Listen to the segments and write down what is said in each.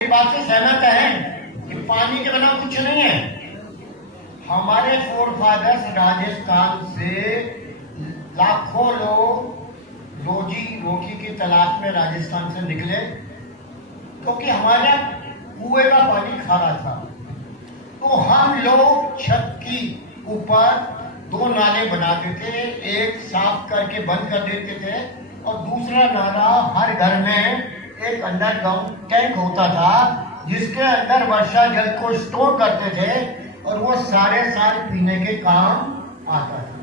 बात से सहमत है कि पानी के बिना कुछ नहीं है। हमारे फोर फादर्स राजस्थान से लाखों लोग रोजी रोटी की तलाश में राजस्थान से निकले, क्योंकि हमारा कुएं का पानी खारा था। तो हम लोग छत की ऊपर दो नाले बनाते थे, एक साफ करके बंद कर देते थे और दूसरा नाला हर घर में एक अंडरग्राउंड टैंक होता था जिसके अंदर वर्षा जल को स्टोर करते थे और वो सारे साल पीने के काम आता था।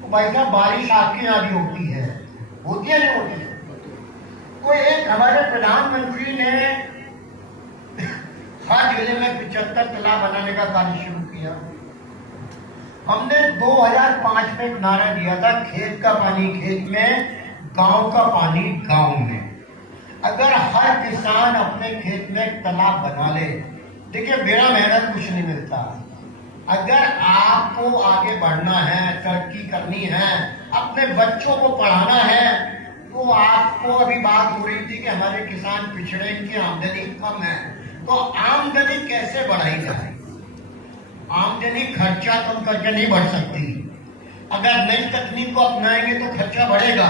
तो भाई साहब, बारिश आपकी यहाँ भी होती है नहीं होती? तो एक हमारे प्रधानमंत्री ने हर जिले में 75 तालाब बनाने का कार्य शुरू किया। हमने 2005 में एक नारा दिया था, खेत का पानी खेत में, गांव का पानी गांव में। अगर हर किसान अपने खेत में एक तालाब बना ले, देखिए बिना मेहनत कुछ नहीं मिलता। अगर आपको आगे बढ़ना है, तरक्की करनी है, अपने बच्चों को पढ़ाना है, तो आपको अभी बात हो रही थी कि हमारे किसान पिछड़े, इनकी आमदनी कम है, तो आमदनी कैसे बढ़ाई जाए? आमदनी खर्चा कम करके नहीं बढ़ सकती। अगर नई तकनीक को अपनाएंगे तो खर्चा बढ़ेगा,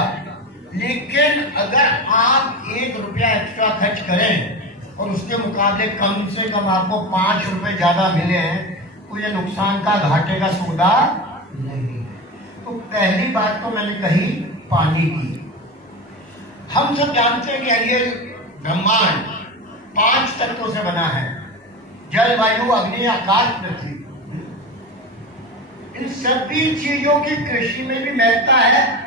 लेकिन अगर आप 1 रुपया एक्स्ट्रा खर्च करें और उसके मुकाबले कम से कम आपको 5 रुपए ज्यादा मिले, तो ये नुकसान का, घाटे का सौदा नहीं है। तो पहली बात तो मैंने कही पानी की। हम सब जानते हैं कि ये ब्रह्मांड 5 तत्वों से बना है: जल, वायु, अग्नि, आकाश, पृथ्वी। इन सभी चीजों की कृषि में भी महत्ता है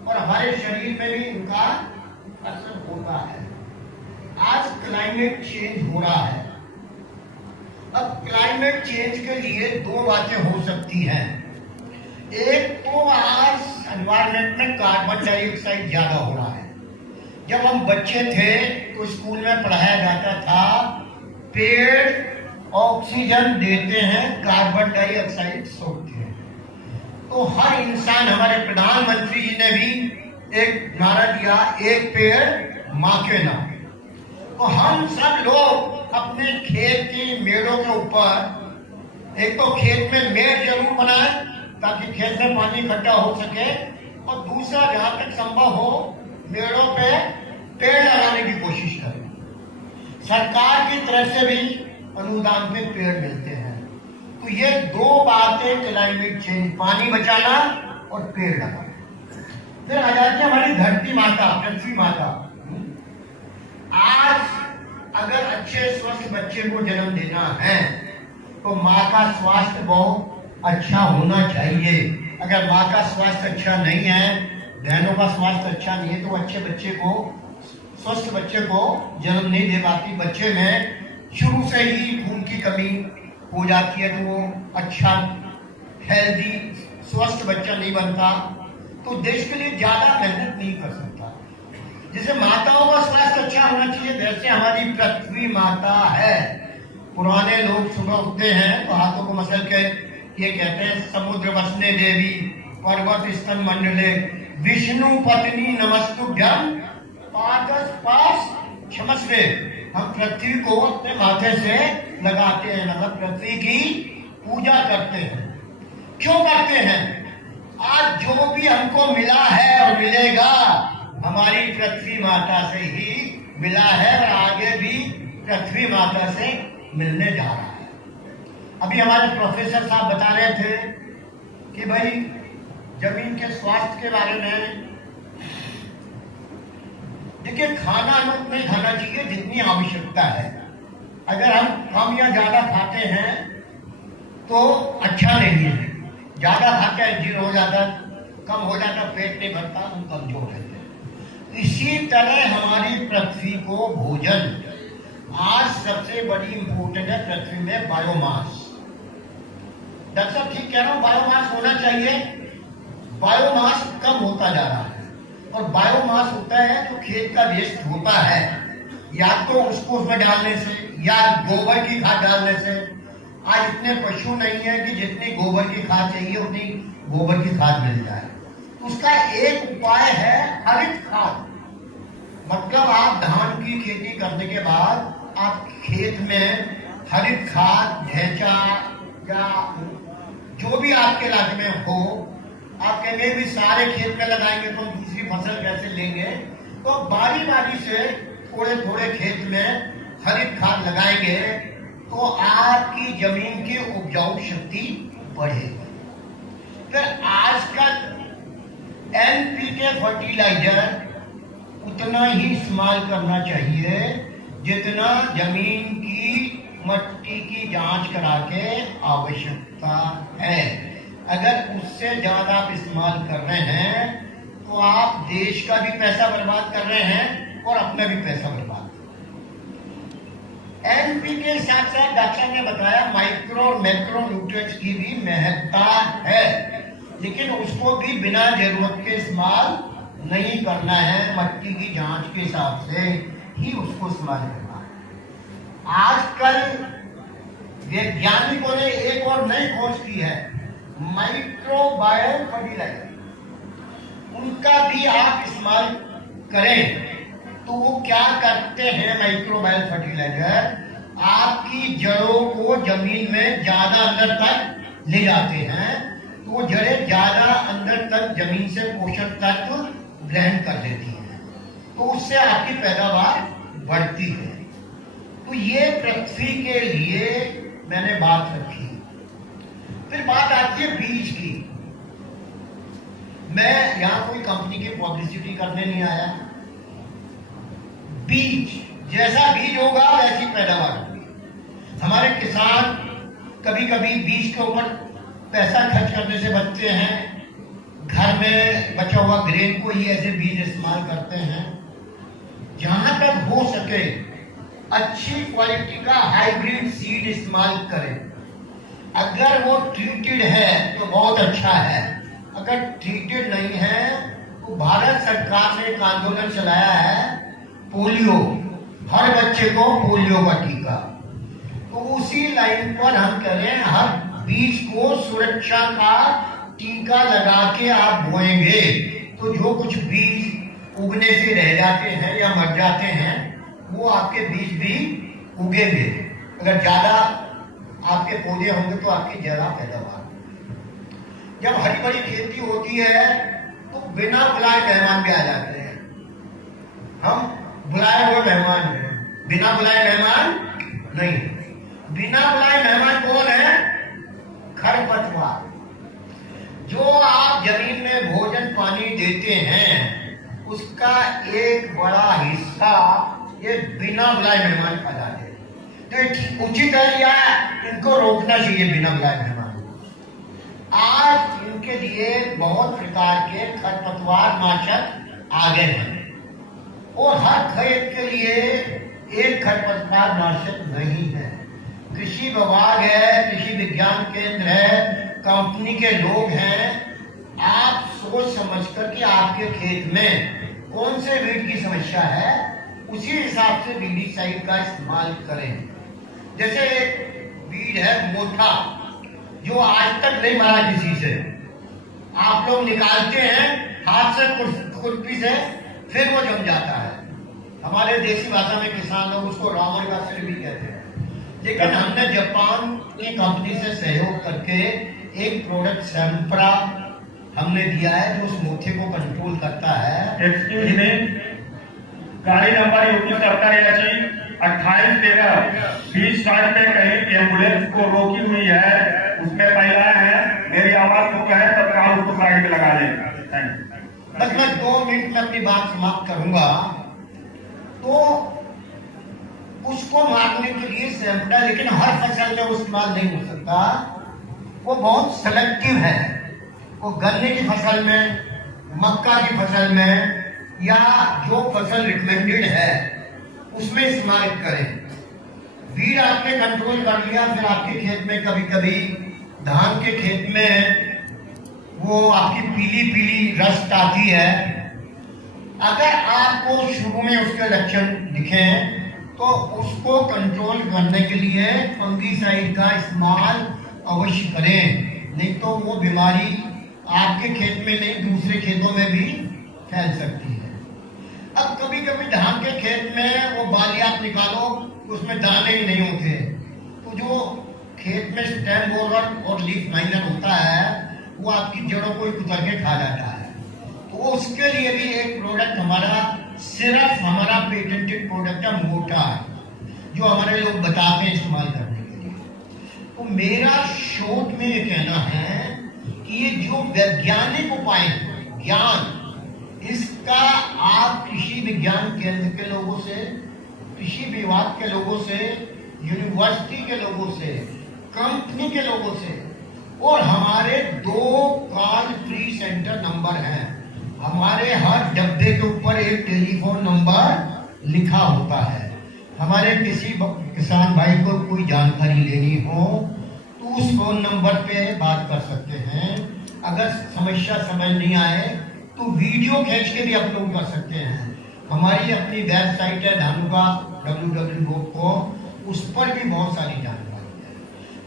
और हमारे शरीर में भी इनका असर होता है। आज क्लाइमेट चेंज हो रहा है। अब क्लाइमेट चेंज के लिए 2 बातें हो सकती हैं। एक तो आज एनवायरमेंट में कार्बन डाइऑक्साइड ज्यादा हो रहा है। जब हम बच्चे थे तो स्कूल में पढ़ाया जाता था, पेड़ ऑक्सीजन देते हैं, कार्बन डाइऑक्साइड छोड़ते हैं। तो हर इंसान, हमारे प्रधानमंत्री जी ने भी एक नारा दिया, एक पेड़ मां के नाम। तो हम सब लोग अपने खेत की मेड़ों के ऊपर एक तो खेत में मेड़ जरूर बनाए ताकि खेत में पानी इकट्ठा हो सके, और दूसरा जहां तक संभव हो मेड़ों पे पेड़ लगाने की कोशिश करें। सरकार की तरफ से भी अनुदान पे पेड़ मिलते हैं। तो ये 2 बातें क्लाइमेट चेंज, पानी बचाना और पेड़ लगाना। फिर आ जाती है हमारी धरती माता, पृथ्वी माता। आज अगर अच्छे स्वस्थ बच्चे को जन्म देना है तो माँ का स्वास्थ्य बहुत अच्छा होना चाहिए। अगर माँ का स्वास्थ्य अच्छा नहीं है, बहनों का स्वास्थ्य अच्छा नहीं है, तो अच्छे बच्चे को, स्वस्थ बच्चे को जन्म नहीं दे पाती। बच्चे में शुरू से ही खून की कमी हो जाती है, तो वो अच्छा हेल्दी स्वस्थ बच्चा नहीं बनता, तो देश के लिए ज्यादा मेहनत नहीं कर सकता। जैसे माताओं का स्वास्थ्य अच्छा होना चाहिए, वैसे हमारी पृथ्वी माता है। पुराने लोग सुबह उठते हैं तो हाथों को मसल के ये कहते हैं, समुद्र वसने देवी, पर्वत स्तन मंडले, विष्णु पत्नी नमस्तुभ्यं, पादस पास क्षमस्वे। हम पृथ्वी को अपने माथे से लगाते हैं, मतलब पृथ्वी की पूजा करते हैं। क्यों करते हैं? आज जो भी हमको मिला है और मिलेगा, हमारी पृथ्वी माता से ही मिला है और आगे भी पृथ्वी माता से मिलने जा रहा है। अभी हमारे प्रोफेसर साहब बता रहे थे कि भाई जमीन के स्वास्थ्य के बारे में, देखिए खाना हमें उतना ही खाना चाहिए जितनी आवश्यकता है। अगर हम कम या ज्यादा खाते हैं तो अच्छा नहीं है। ज्यादा खाते हैं जीर्ण हो जाता, कम हो जाता पेट नहीं भरता, हम कमजोर रहते हैं। इसी तरह हमारी पृथ्वी को भोजन, आज सबसे बड़ी इंपोर्टेंट है पृथ्वी में बायोमास। डॉक्टर साहब ठीक कह रहा हूं, बायोमास होना चाहिए। बायोमास कम होता जा रहा है, और बायोमास होता है जो खेत का वेस्ट होता है, या तो उसको उसमें डालने से या गोबर की खाद डालने से। आज इतने पशु नहीं है कि जितनी गोबर की खाद चाहिए उतनी गोबर की खाद मिल जाए। उसका एक उपाय है हरित खाद। मतलब आप धान की खेती करने के बाद आप खेत में हरित खाद, ढैंचा या जो भी आपके इलाके में हो, आप कहेंगे भी सारे खेत में लगाएंगे तो दूसरी फसल कैसे लेंगे, तो बारी बारी से थोड़े थोड़े खेत में हरित खाद लगाएंगे तो आपकी जमीन की उपजाऊ शक्ति बढ़ेगी। फिर आजकल एनपीके फर्टिलाइजर उतना ही इस्तेमाल करना चाहिए जितना जमीन की मट्टी की जांच करा के आवश्यकता है। अगर उससे ज्यादा आप इस्तेमाल कर रहे हैं तो आप देश का भी पैसा बर्बाद कर रहे हैं और अपना भी पैसा बर्बाद। एनपीके के साथ साथ डॉक्टर ने बताया माइक्रो और मैक्रो न्यूट्रिएंट्स की भी महत्ता है, लेकिन उसको भी बिना जरूरत के इस्तेमाल नहीं करना है। मट्टी की जांच के हिसाब से ही उसको इस्तेमाल करना है। आजकल वैज्ञानिकों ने एक और नई खोज की है, माइक्रोबायल फर्टिलाइजर। उनका भी आप इस्तेमाल करें तो वो क्या करते हैं, माइक्रोबायल फर्टिलाइजर आपकी जड़ों को जमीन में ज्यादा अंदर तक ले जाते हैं, तो वो जड़ें ज्यादा अंदर तक जमीन से पोषक तत्व ग्रहण कर लेती हैं, तो उससे आपकी पैदावार बढ़ती है। तो ये पृथ्वी के लिए मैंने बात रखी। फिर बात आती है बीज की। मैं यहां कोई कंपनी की पब्लिसिटी करने नहीं आया। बीज जैसा बीज होगा वैसी पैदावार होगी। हमारे किसान कभी कभी बीज के ऊपर पैसा खर्च करने से बचते हैं, घर में बचा हुआ ग्रेन को ही ऐसे बीज इस्तेमाल करते हैं। जहां तक हो सके अच्छी क्वालिटी का हाइब्रिड सीड इस्तेमाल करें। अगर वो ट्रीटेड है तो बहुत अच्छा है, अगर ट्रीटेड नहीं है तो भारत सरकार ने एक आंदोलन चलाया है, पोलियो, हर बच्चे को पोलियो का टीका। तो उसी लाइन पर हम कह रहे हैं हर बीज को सुरक्षा का टीका लगा के आप बोएंगे तो जो कुछ बीज उगने से रह जाते हैं या मर जाते हैं वो आपके बीज भी उगेंगे। अगर ज्यादा आपके पौधे होंगे तो आपकी ज्यादा पैदावार। जब हरी भरी खेती होती है तो बिना बुलाए मेहमान भी आ जाते हैं। हम बुलाए हुए मेहमान हैं, बिना बुलाए मेहमान नहीं। बिना बुलाए मेहमान कौन है? खरपतवार। जो आप जमीन में भोजन पानी देते हैं उसका एक बड़ा हिस्सा ये बिना बुलाए मेहमान खा जाते हैं। तो उचित है या इनको रोकना चाहिए बिना बुलाए मेहमान। आज इनके लिए बहुत प्रकार के खरपतवार नाशक आ गए हैं और हर खेत के लिए एक खरपतवार नाशक नहीं है। कृषि विभाग है, कृषि विज्ञान केंद्र है, कंपनी के लोग हैं। आप सोच समझकर कि आपके खेत में कौन से वीड की समस्या है उसी हिसाब से वीडिसाइड का इस्तेमाल करें। जैसे एक वीड है मोथा जो आज तक नहीं मरा किसी से, आप लोग निकालते हैं हाथ से खुरपी से, फिर वो जम जाता है। हमारे देसी भाषा में किसान लोग उसको रावण का सिर भी कहते हैं। लेकिन हमने जापान की कंपनी से सहयोग करके एक प्रोडक्ट सैम्प्रा हमने दिया है जो उस मोथे को कंट्रोल करता है। एक्सक्यूज मी, गाड़ी नंबर यूपी सरकार 2813-20 पे कहीं एम्बुलेंस को रोकी हुई है, उसमें महिलाएं हैं, मेरी आवाज को कहे तत्काल उसको साइड में लगा दें। बस मैं 2 मिनट में अपनी बात समाप्त करूंगा। तो उसको मारने के लिए सैंपल, लेकिन हर फसल में इस्तेमाल नहीं हो सकता, वो बहुत सेलेक्टिव है। वो गन्ने की फसल में, मक्का की फसल में या जो फसल रिकमेंडेड है उसमें इस्तेमाल करें। वीड आपने कंट्रोल कर लिया, फिर आपके खेत में कभी कभी धान के खेत में वो आपकी पीली पीली रस्ट आती है। अगर आपको शुरू में उसके लक्षण दिखे तो उसको कंट्रोल करने के लिए फंगीसाइड का इस्तेमाल अवश्य करें, नहीं तो वो बीमारी आपके खेत में नहीं दूसरे खेतों में भी फैल सकती है। अब कभी कभी धान के खेत में वो बालियात निकालो, उसमें दाने ही नहीं होते, तो जो खेत में स्टेम बोरर और लीफ माइनर होता है वो आपकी जड़ों को उतर के खा जाता है। तो उसके लिए भी एक प्रोडक्ट हमारा, सिर्फ हमारा पेटेंटेड प्रोडक्ट है मोटा, जो हमारे लोग बताते हैं इस्तेमाल करने के लिए। तो मेरा शॉर्ट में ये कहना है कि ये जो वैज्ञानिक उपाय है, ज्ञान, इसका आप कृषि विज्ञान केंद्र के लोगों से, कृषि विभाग के लोगों से, यूनिवर्सिटी के लोगों से, कंपनी के लोगों से, और हमारे 2 कॉल फ्री सेंटर नंबर हैं। हमारे हर डब्बे के ऊपर एक टेलीफोन नंबर लिखा होता है। हमारे किसी किसान भाई को कोई जानकारी लेनी हो तो उस फोन नंबर पे बात कर सकते हैं। अगर समस्या समझ नहीं आए तो वीडियो खींच के भी अपलोड कर सकते हैं। हमारी अपनी वेबसाइट है धानुका www.को, उस पर भी बहुत सारी जानकारी है।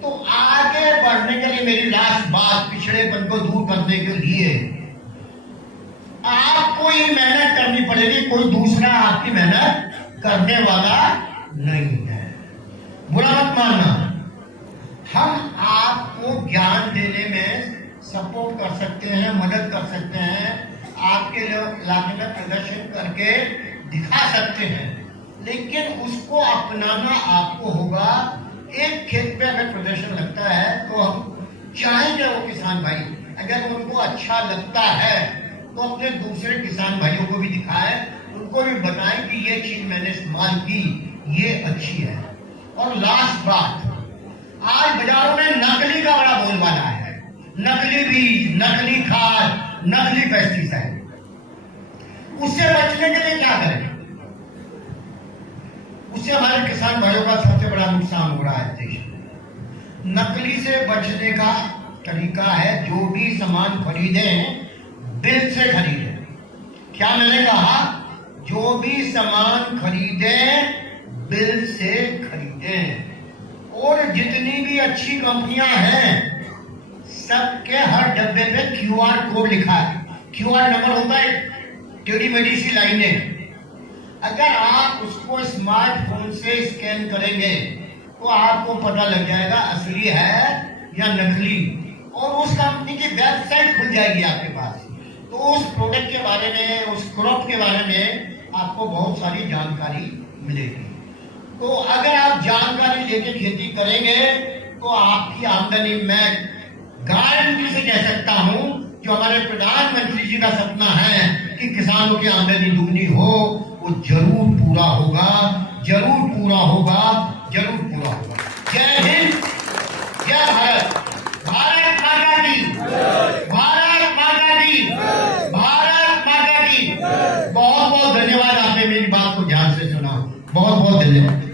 तो आगे बढ़ने के लिए मेरी लास्ट बात, पिछड़ेपन को दूर करने के लिए आपको ही मेहनत करनी पड़ेगी, कोई दूसरा आपकी मेहनत करने वाला नहीं है। बुरा मत मानना, हम आपको ज्ञान देने में सपोर्ट कर सकते हैं, मदद कर सकते हैं, आपके इलाके में प्रदर्शन करके दिखा सकते हैं, लेकिन उसको अपनाना आपको होगा। एक खेत पे अगर प्रदर्शन लगता है तो हम चाहेंगे वो किसान भाई, अगर उनको अच्छा लगता है तो अपने दूसरे किसान भाइयों को भी दिखाएं, उनको भी बताएं कि ये चीज मैंने इस्तेमाल की, ये अच्छी है। और लास्ट बात, आज बाजारों में नकली का बड़ा बोलबाला है, नकली बीज, नकली खाद, नकली पेस्टिसाइड। उससे बचने के लिए क्या करें? उससे हमारे किसान भाइयों का सबसे बड़ा नुकसान हो रहा है देश में। नकली से बचने का तरीका है, जो भी सामान खरीदें बिल से खरीदें। क्या मैंने कहा? जो भी सामान खरीदें बिल से खरीदें। और जितनी भी अच्छी कंपनियां हैं सबके हर डब्बे पे QR कोड लिखा है। QR नंबर होता है, टेढ़ी मेढ़ी सी लाइनें, अगर आप उसको स्मार्टफोन से स्कैन करेंगे तो आपको पता लग जाएगा असली है या नकली, और उस कंपनी की वेबसाइट खुल जाएगी आपके पास। तो उस प्रोडक्ट के बारे में, उस क्रॉप के बारे में आपको बहुत सारी जानकारी मिलेगी। तो अगर आप जानकारी लेके खेती करेंगे तो आपकी आमदनी, मैं गारंटी से कह सकता हूं, जो हमारे प्रधानमंत्री जी का सपना है कि किसानों की आमदनी दुगनी हो, वो जरूर पूरा होगा, जरूर पूरा होगा, जरूर पूरा होगा। जय हिंद, जय भारत, भारत माता की, भारत माता की, भारत माता की। बहुत बहुत धन्यवाद, आपने मेरी बात को ध्यान से सुना, बहुत बहुत धन्यवाद।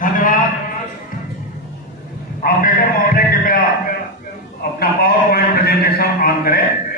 धन्यवाद। अम्बेडकर महोदय कृपया अपना पावर पॉइंट प्रेजेंटेशन ऑन करें।